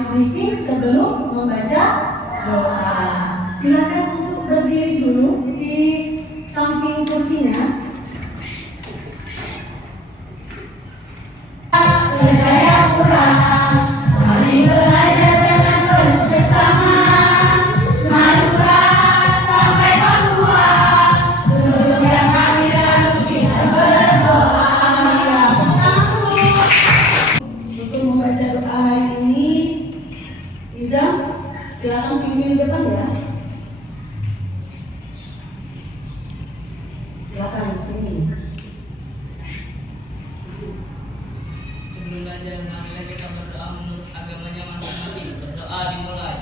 ice breaking sebelum membaca doa. Silakan untuk berdiri dulu di samping kursinya. Silakan pimpin di depan ya. Silakan di sini. Sebelum belajar marilah kita berdoa menurut agamanya masing-masing. Berdoa dimulai.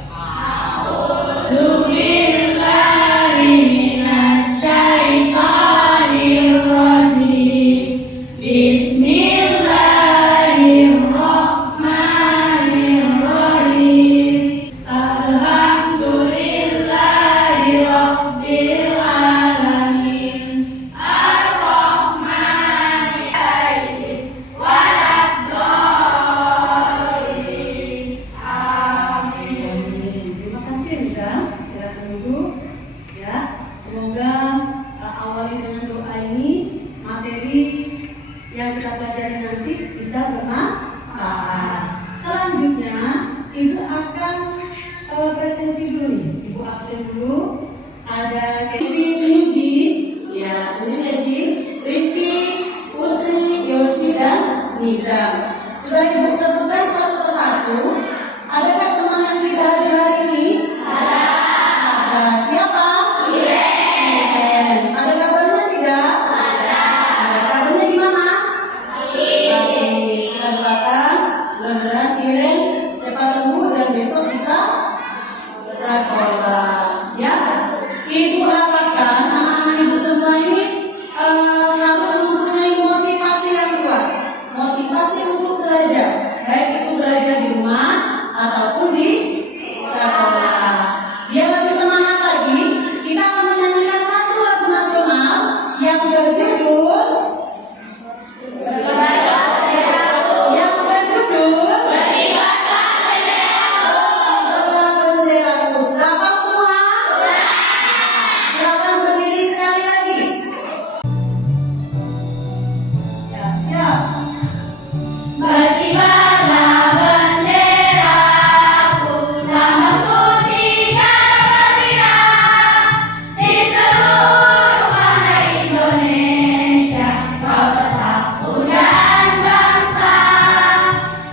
Semoga awali dengan doa ini materi yang kita pelajari nanti bisa bermanfaat. Selanjutnya Ibu akan presensi dulu nih. Ibu absen dulu. Ada Suji, ya Suji, Rizky, Putri, Yosi dan Nizam. Sudah Ibu sebutkan satu persatu. Adakah teman yang tidak hadir hari ini? Ada. Siapa? Ada kabarnya tidak? Ada. Kabarnya gimana? Sakit. Kita doakan mudah-mudahan Iren cepat sembuh dan besok bisa sekolah. Ya, Ibu harapkan anak-anak Ibu semua ini harus mempunyai motivasi yang kuat, motivasi untuk belajar, baik itu belajar di rumah ataupun di sekolah. Biar lebih semangat lagi, kita akan menyanyikan satu lagu nasional yang berjudul Benderaku. Selamat semua. Silakan berdiri sekali lagi. Ya, siap. Berkibarlah benderaku, nama suci dan meriah di seluruh tanah Indonesia. Kau tetap punyaan bangsa.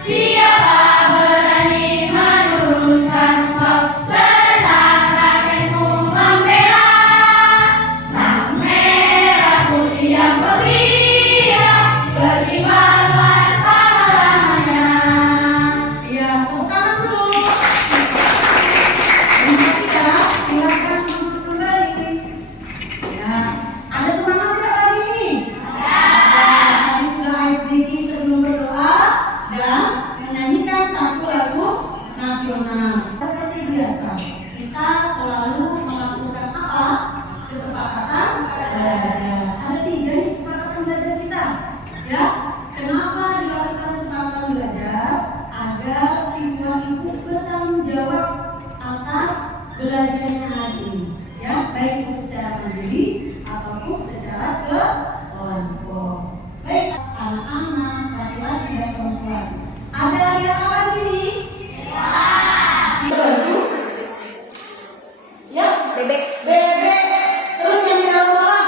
Siapa berani menurunkan kau? Senang rakyatmu membela. Sang merah putih yang gembira, berkibarlah selama-lamanya. Ya, tepuk tangan dulu. Ya, silakan duduk kembali. Ya, ada semangat tidak pagi ini? Ada. Tadi sudah ice breaking sebelum berdoa dan menyanyikan satu lagu nasional. Seperti biasa, kita selalu melakukan apa? Kesepakatan belajar. Ada 3 nih kesepakatan belajar kita. Ya, kenapa dilakukan kesepakatan belajar? Agar siswa Ibu bertanggung jawab atas belajarnya hari ini. Ya, baik itu secara mandiri ataupun secara kelompok. Baik, anak-anak, laki-laki dan perempuan. Ada lihat apa di sini? Baju. Ya, bebek. Terus yang di dalam kolam?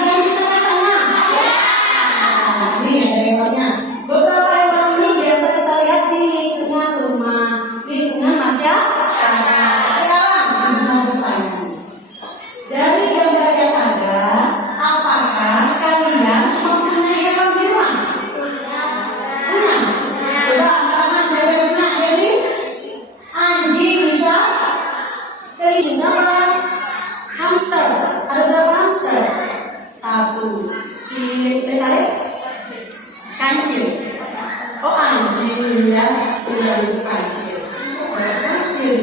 Yang di tengah-tengah? Ini ada hewannya. Beberapa hewan ini biasa kita lihat di lingkungan rumah, lingkungan masyarakat. Sekarang Ibu mau bertanya, dari gambar yang ada, apakah kalian mempunyai hewan di rumah? Punya. Coba angkat tangan siapa yang punya? Jadi anjing bisa, kelinci sama hamster. Ada berapa hamster? 1. Si tarik kancil. Oh, anjing ya, sudah kancil. Kancil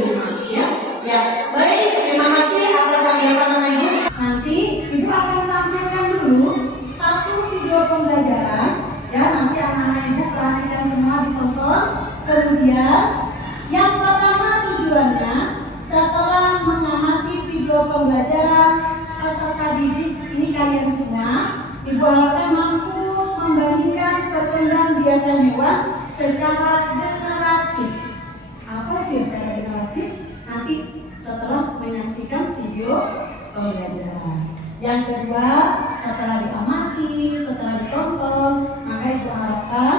ya. Ya, baik. Terima kasih atas tanggapan Ibu. Nanti Ibu akan tampilkan dulu satu video pembelajaran. Ya, nanti anak-anak Ibu perhatikan semua, ditonton Kemudian yang pertama tujuannya setelah mengamati video pembelajaran peserta didik ini kalian semua diharapkan mampu membandingkan perkembangbiakan hewan secara generatif. Apa itu secara generatif? Nanti setelah menyaksikan video pembelajaran. Yang kedua, setelah diamati, setelah ditonton, maka diharapkan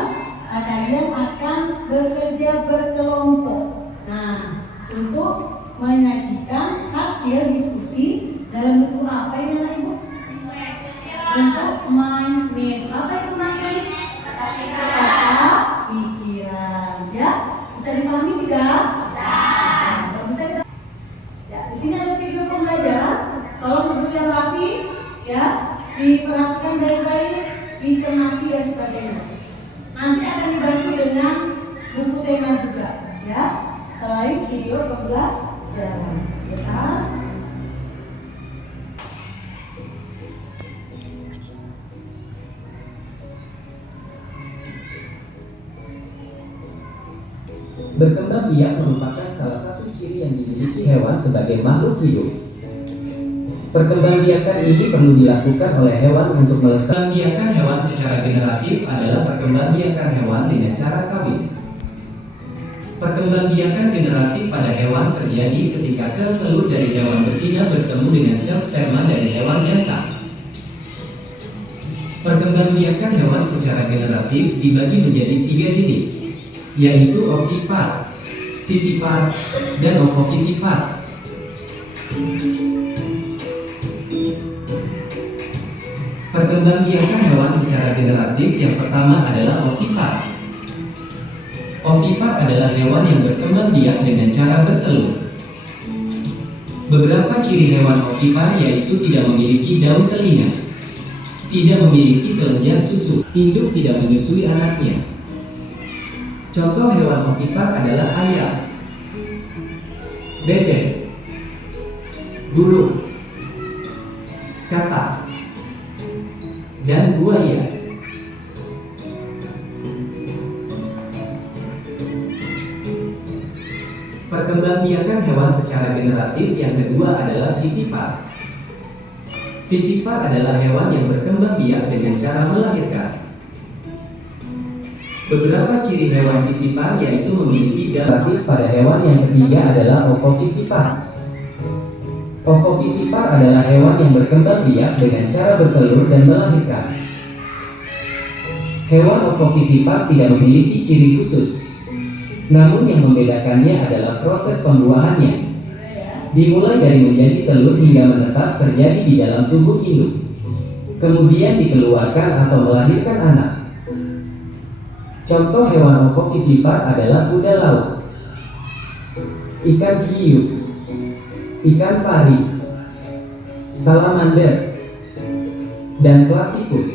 kalian akan bekerja berkelompok. Nah, untuk menyajikan hasil diskusi dalam bentuk apa ini anak ibu? Bentuk mind map. Apa itu mind map? Kata pikiran. Ya, bisa dipahami tidak? Bisa. Ya, di sini ada video pembelajaran. Tolong duduk yang rapi, ya, diperhatikan baik-baik, dicermati dan sebagainya. Nanti akan dibantu dengan buku tema juga, ya, selain video pembelajaran. Sebentar. Berkembang biak merupakan salah satu ciri yang dimiliki hewan sebagai makhluk hidup. Perkembangbiakan ini perlu dilakukan oleh hewan untuk melestarikan. Perkembangbiakan hewan secara generatif adalah perkembangbiakan hewan dengan cara kawin. Perkembangbiakan generatif pada hewan terjadi ketika sel telur dari hewan betina bertemu dengan sel sperma dari hewan jantan. Perkembangbiakan hewan secara generatif dibagi menjadi 3 jenis, yaitu ovipar, vivipar, dan ovovivipar. Perkembangbiakan hewan secara generatif yang pertama adalah ovipar. Ovipar adalah hewan yang berkembang biak dengan cara bertelur. Beberapa ciri hewan ovipar yaitu tidak memiliki daun telinga, tidak memiliki kelenjar susu, induk tidak menyusui anaknya. Contoh hewan ovipar adalah ayam, bebek, burung, katak, dan buaya. Perkembangbiakan hewan secara generatif yang kedua adalah vivipar. Vivipar adalah hewan yang berkembang biak dengan cara melahirkan. Beberapa ciri hewan vivipar yaitu memiliki generatif. Pada hewan yang ketiga adalah ovovivipar. Ovovivipar adalah hewan yang berkembang biak dengan cara bertelur dan melahirkan. Hewan ovovivipar tidak memiliki ciri khusus, namun yang membedakannya adalah proses pembuahannya. Dimulai dari menjadi telur hingga menetas terjadi di dalam tubuh induk, kemudian dikeluarkan atau melahirkan anak. Contoh hewan ovovivipar adalah kuda laut, ikan hiu, ikan pari, salamander, dan platypus.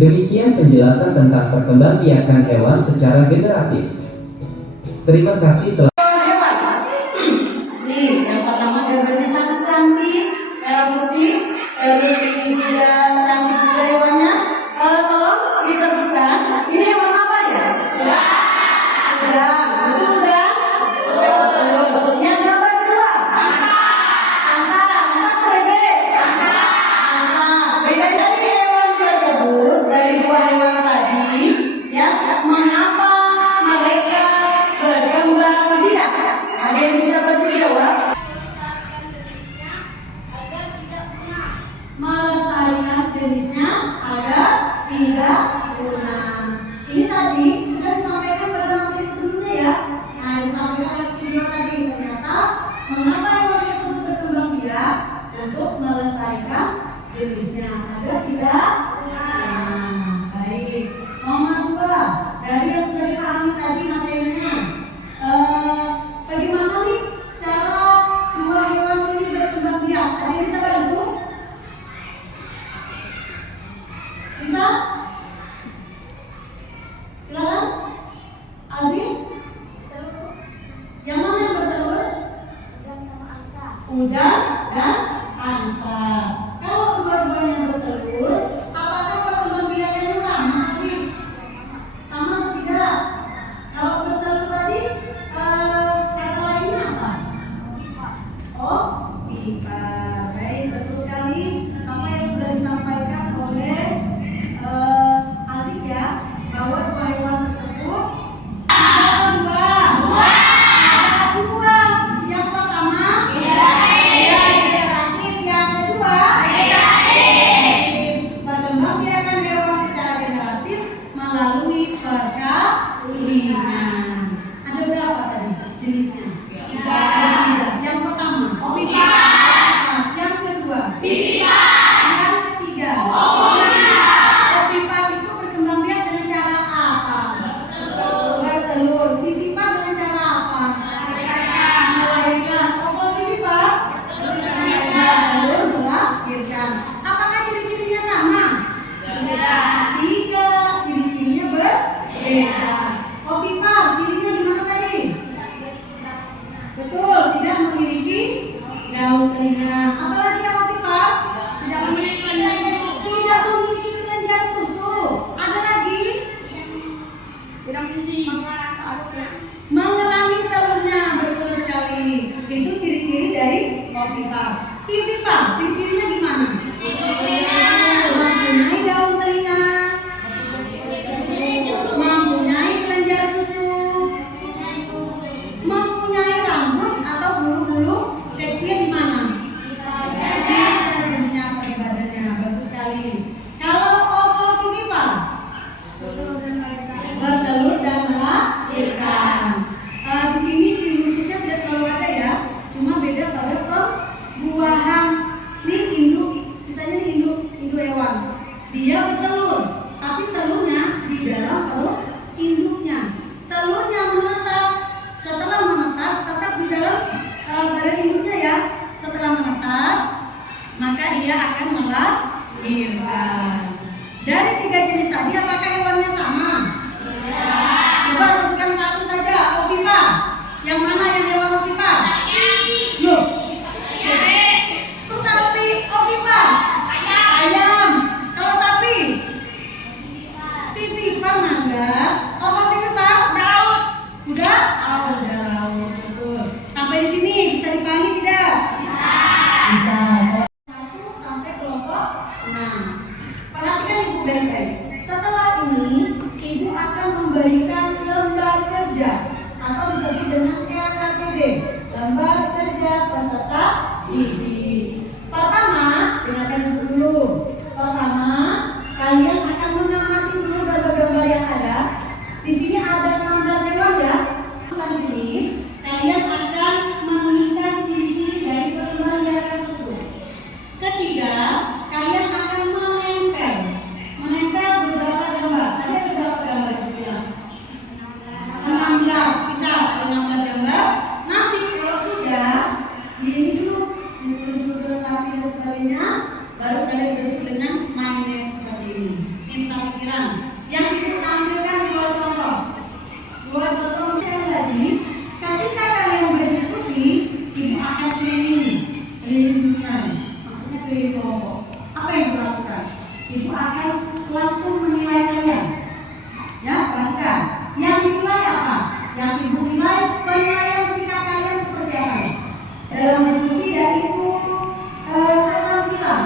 Demikian penjelasan tentang perkembangbiakan hewan secara generatif. Terima kasih telah Hewan. Nih, yang pertama gambarnya sangat cantik, merah putih, terus ini juga cantik juga hewannya. Tolong disebutkan, ini hewan apa ya? Udang. Betul udang? Betul. Yang gambar kedua? Angsa. Angsa atau bebek? Angsa. Beda dari hewan tersebut, dari dua hewan tadi, ya, mengapa mereka berkembang biak? Ada yang bisa bantu jawab? Melestarikan jenisnya agar tidak punah. Ini tadi sudah disampaikan pada materi sebelumnya ya. Nah, disampaikan oleh video tadi ternyata mengapa hewan tersebut berkembang biak untuk melestarikan jenisnya agar tidak punah. Baik. Nomor 2, dari yang sudah dipahami tadi materinya, bagaimana nih cara dua hewan ini berkembang biak? Ada yang bisa bantu? Bisa? Silakan. Aldi? Yang mana yang bertelur? Udang dan angsa. Kalau Vivipa, ciri-cirinya gimana? Mempunyai daun telinga, mempunyai kelenjar susu, mempunyai rambut atau bulu-bulu kecil di mana? Di tubuhnya atau di badannya. Bagus sekali. Kalau ovovivipa, bertelur dan melahirkan. Di sini ciri khususnya tidak terlalu ada ya, cuma beda pada pembuahan. Ini induk, misalnya ini induk hewan. Dia bertelur, tapi telurnya di dalam perut induknya. Telurnya menetas. Setelah menetas, tetap di dalam badan induknya ya. Setelah menetas, maka dia akan melahirkan. Dari 3 jenis tadi, apakah hewannya sama? Coba sebutkan satu saja, ovipa. Yang mana yang hewan ovipa? Loh, itu sapi ovipa. Ayam. Kalau sapi? Vivipa nanda. Ovovivipa? Udah? Udah laut. Betul. Sampai di sini bisa dipahami tidak? Bisa. 1 sampai kelompok 6. Perhatikan ibu baik-baik. Setelah ini, ibu akan memberikan lembar kerja atau disebut dengan LKTD, lembar kerja peserta didik. Pertama, dengarkan dulu. Pertama, kalian akan mengamati dulu gambar-gambar yang ada. Di sini ada 16 hewan ya. Akan tulis, kalian akan menuliskan ciri-ciri dari perkembangan tersebut. Ketiga, kalian akan menempel beberapa gambar. Tadi ada berapa gambar juga? 16. Kita ada 16 gambar. Nanti kalau sudah ini dulu ditulis dulu rapi dan sebagainya, baru kalian bentuk dengan my name seperti ini. Minta pikiran. Yang ibu tampilkan 2 contoh. 2 contoh yang tadi. Ketika kalian berdiskusi, ibu akan keliling dunia. Maksudnya keliling kelompok. Apa yang ibu lakukan? Ibu akan langsung menilai kalian. Ya, perhatikan. Yang dinilai apa? Yang ibu nilai penilaian sikap kalian seperti apa? Dalam diskusi yaitu keterampilan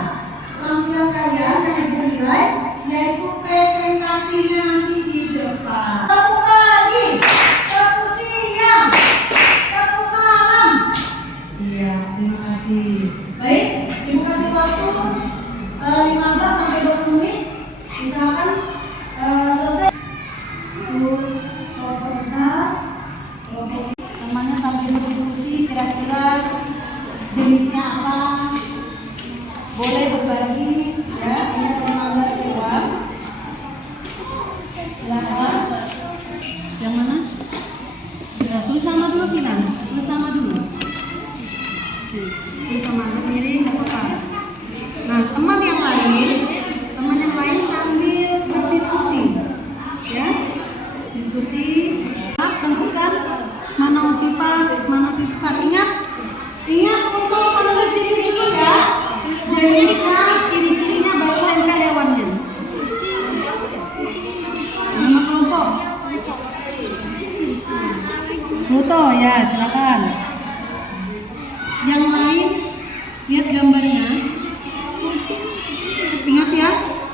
kalian yang ibu nilai yaitu presentasinya nanti di depan. Tepuk pagi, tepuk siang, tepuk malam. Iya, terima kasih. Baik, ibu kasih waktu 15 sampai 20 menit. Misalkan selesai. Kelompok besar, temannya sambil berdiskusi kira-kira jenisnya apa. Boleh berbagi ya, ini ada 15 hewan. Silakan. Yang mana? Ya, tulis nama dulu Vina. Tulis nama dulu. Tulis nama miring nggak apa-apa. Nah, teman yang lain sambil berdiskusi, ya, diskusi. Tentukan mana ovipa, mana vivipa. Ingat untuk menulis jenis dulu ya. Jenisnya, ciri-cirinya baru tempel hewannya. Nama kelompok. Foto ya, silakan. Yang lain lihat gambarnya. Ingat ya,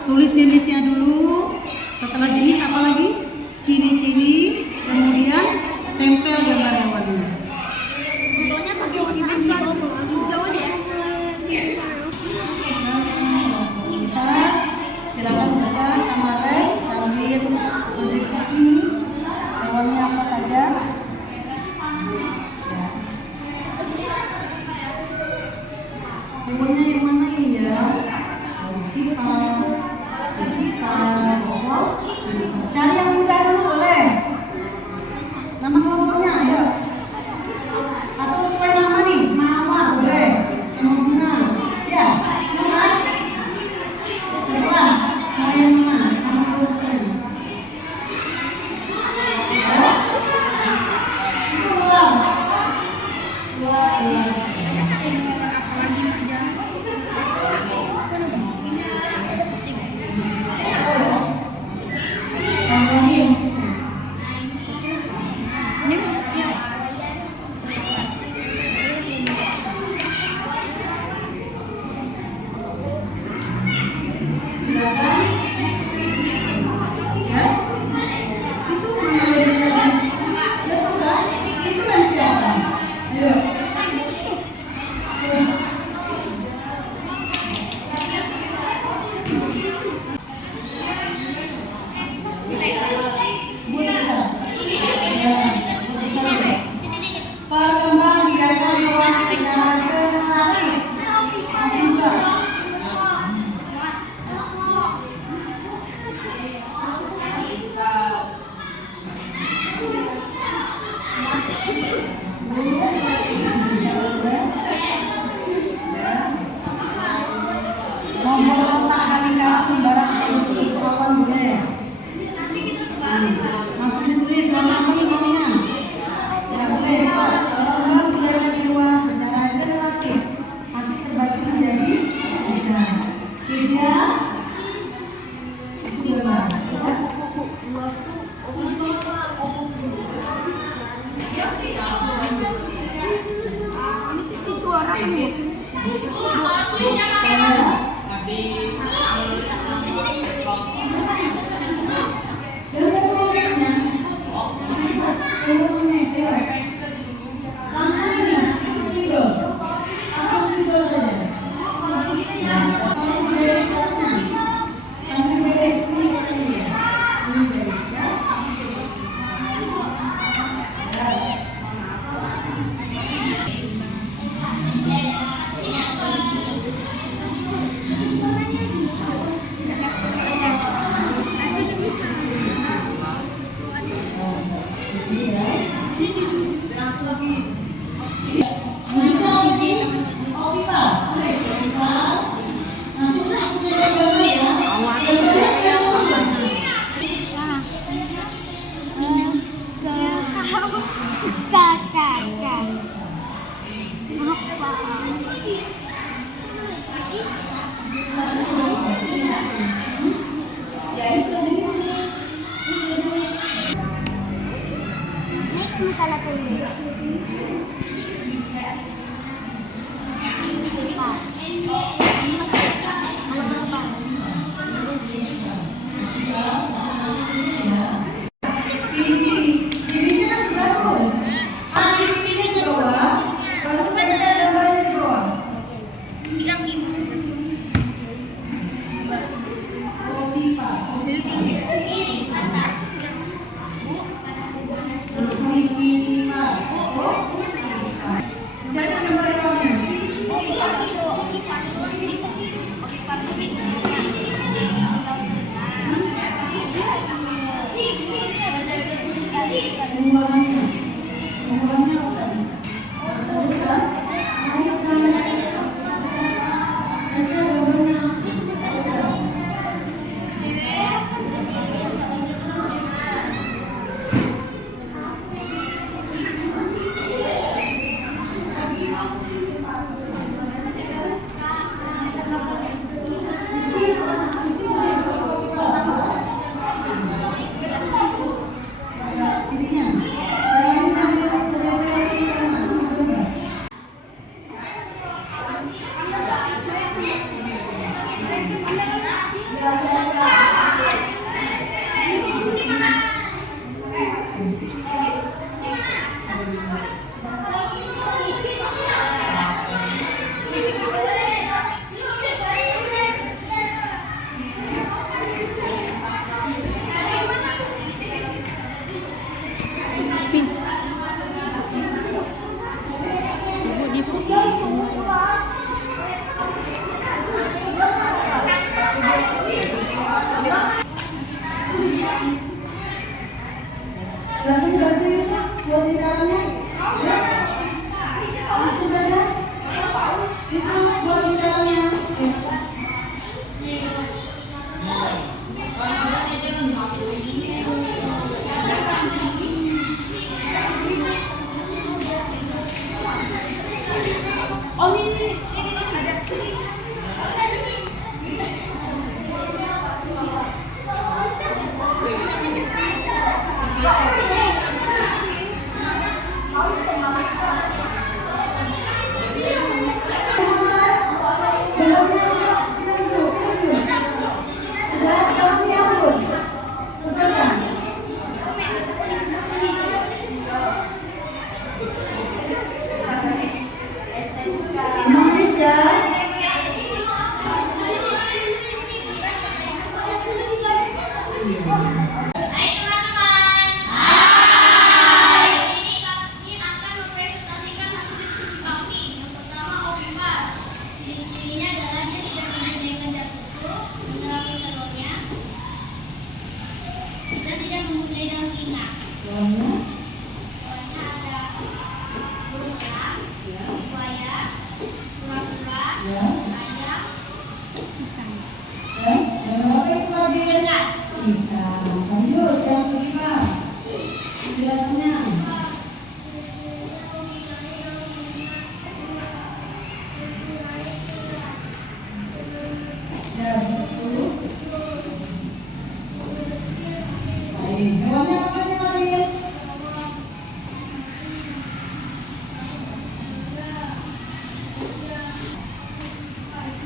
tulis jenisnya dulu. Setelah jenis apa lagi? Ciri-ciri, kemudian tempel gambar hewannya. Bisa, silakan baca sama Ray sambil berdiskusi hewannya apa saja. Hewannya yang mana ini ya? Vivipa. Cari yang mudah dulu boleh. Nama kelompoknya ayo. Atau sesuai nama nih, mawar boleh. Nama bunga. Ya, nama. Terserah. Mau yang mana? Nama kelompoknya. Ya. Itu ulang. Ulang. Yang kotak pernikahan sembarang itu kapan boleh. Langsung ditulis nama apa nih maunya. Ya boleh. Lambang tiada dewa secara generatif. Nanti terbagi menjadi 3. Bisa? Sudah. Nanti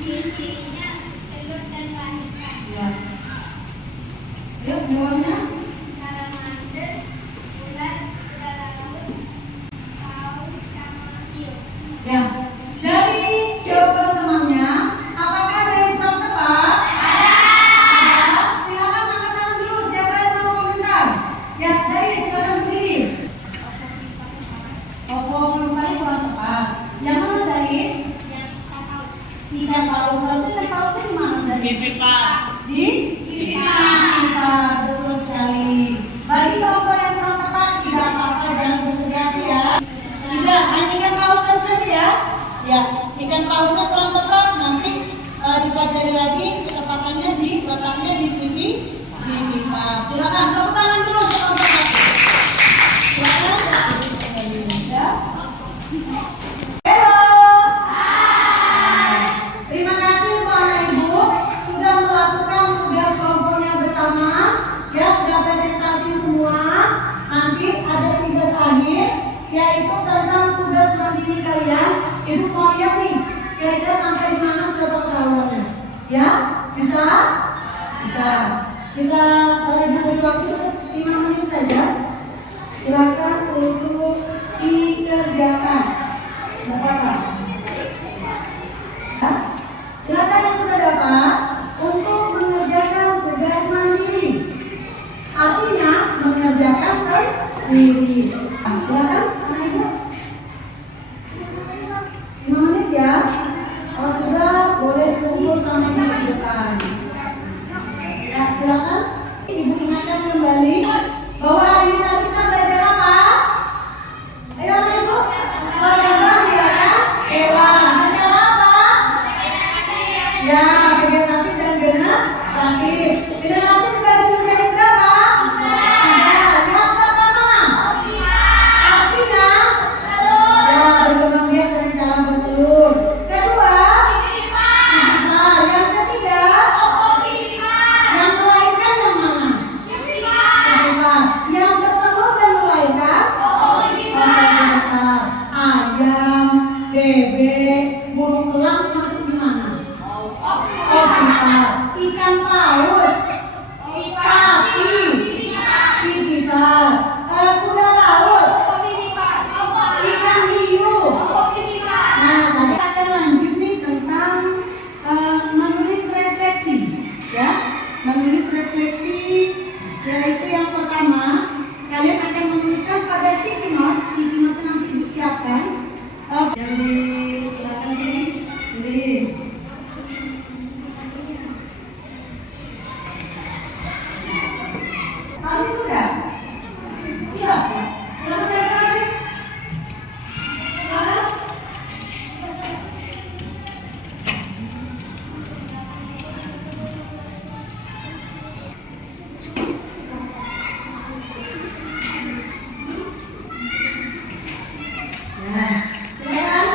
Ciri-cirinya telur dan parutan. Ya. Ayo, hewannya. Salamander, ular, kuda laut, paus, sama hiu. Ya. Dari jawaban temannya, apakah ada yang kurang tepat? Ada. Silakan angkat tangan dulu. Siapa yang mau komentar? Ya, saya silakan berdiri. Paling kurang tepat. Yang mana Zaid? Yang paus. Ikan paus. Harusnya ikan pausnya di mana Zaid? Pipi Pak. Di pipa. Betul sekali. Bagi bapak yang kurang tepat tidak apa-apa, jangan bersedih hati ya. Tidak, hanya ikan paus saja ya. Ya, ikan pausnya kurang tepat, nanti dipelajari lagi ketepatannya di letaknya di pipa. Silakan tepuk tangan dulu teman-teman. Silakan. Ya. Halo. Terima kasih Bapak Ibu sudah melakukan tugas kelompoknya bersama. Ya, sudah presentasi semua. Nanti ada tugas akhir yaitu tentang tugas mandiri kalian. Ibu mau lihat nih, kira-kira sampai di mana sudah pengetahuannya. Ya, bisa? Bisa. Kita Ibu beri waktu 5 menit saja. Silakan untuk dikerjakan. Tidak apa-apa. Ya. Silakan yang sudah dapat untuk mengerjakan tugas mandiri. Artinya mengerjakan sendiri. Silakan anak ibu. 5 menit ya. Kalau sudah boleh kumpul sama ibu di depan. Ya, silakan. Ibu ingatkan kembali bahwa hari ini tadi kita belajar apa? Ayo anak ibu. Bagaimana biarkan hewan. Secara apa? Ya, vegetatif dan generatif. Generatif dibagi menjadi berapa? 3. Yang pertama, artinya ya berkembang biak dengan cara bertelur. Kedua, pipa. Yang ketiga, yang melahirkan yang mana? Pipa. Yang bertelur dan melahirkan? Ayam, bebek, burung elang masuk di mana? Pipa. Ikan paus, sapi, pipa. Kuda laut, ikan hiu. Nah, tadi akan lanjut nih tentang menulis refleksi, ya. Menulis refleksi yaitu yang pertama kalian akan menuliskan pada sticky note. Sticky note nanti disiapkan. Jadi silakan ditulis. Tadi sudah? Iya. Silakan lagi. Silakan. Nah, silakan.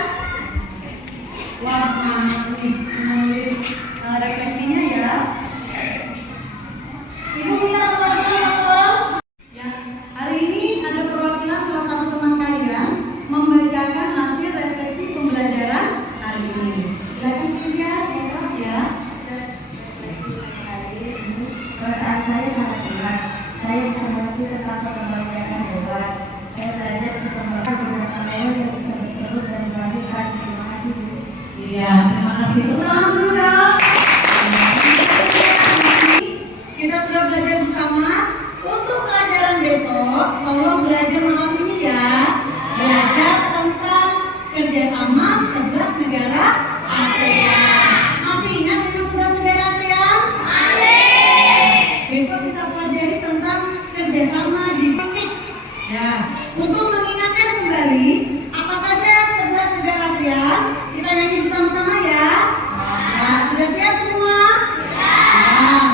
Wah, semangat nih menulis refleksinya ya. Ibu minta perwakilan satu orang. Ya, hari ini ada perwakilan salah satu teman kalian membacakan hasil refleksi pembelajaran hari ini. Silakan please ya, yang keras ya. Perasaan saya sangat berat. Saya bisa mengerti tentang perkembangan hewan. Saya belajar untuk mengembangkan beberapa hewan yang bisa bertelur dan melahirkan. Terima kasih, Bu. Iya, terima kasih. Tangan dulu ya. Kita sudah belajar bersama. Untuk pelajaran besok, tolong belajar malam ini ya. Belajar tentang kerjasama 11 negara ASEAN. Masih ingat dengan 11 negara ASEAN? Besok kita pelajari tentang kerjasama di titik. Ya, untuk mengingatkan kembali apa saja 11 negara ASEAN, kita nyanyi bersama-sama ya. Ya, sudah siap semua? Ya,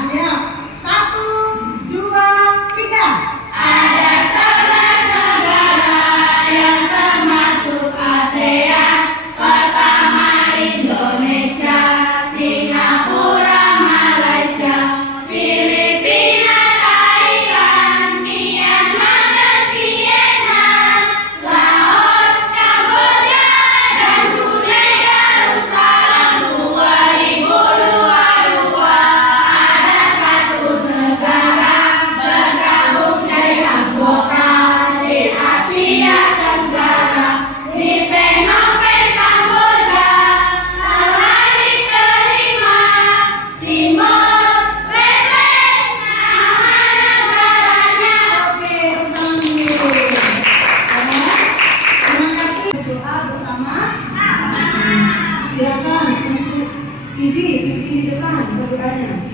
siap. 1, 2, 3. Ada 11 negara yang termasuk ASEAN. Pertama Indonesia, Singapura, Malaysia, Filipina, Thailand, Myanmar dan Vietnam, Laos, Kamboja dan Brunei Darussalam 2000. di depan berdoanya.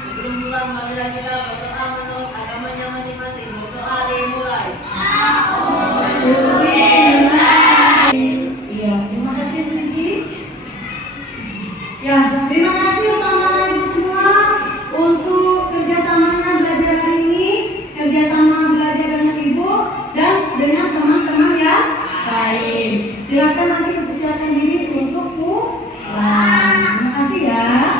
Sebelum pulang, marilah kita berdoa menurut agamanya masing-masing. Berdoa dimulai. Iya, terima kasih Prisi. Ya, terima kasih teman-teman ibu semua untuk kerjasamanya belajar hari ini, kerjasama belajar dengan ibu dan dengan teman-teman yang lain. Silakan nanti persiapkan diri untuk pulang. Terima kasih ya.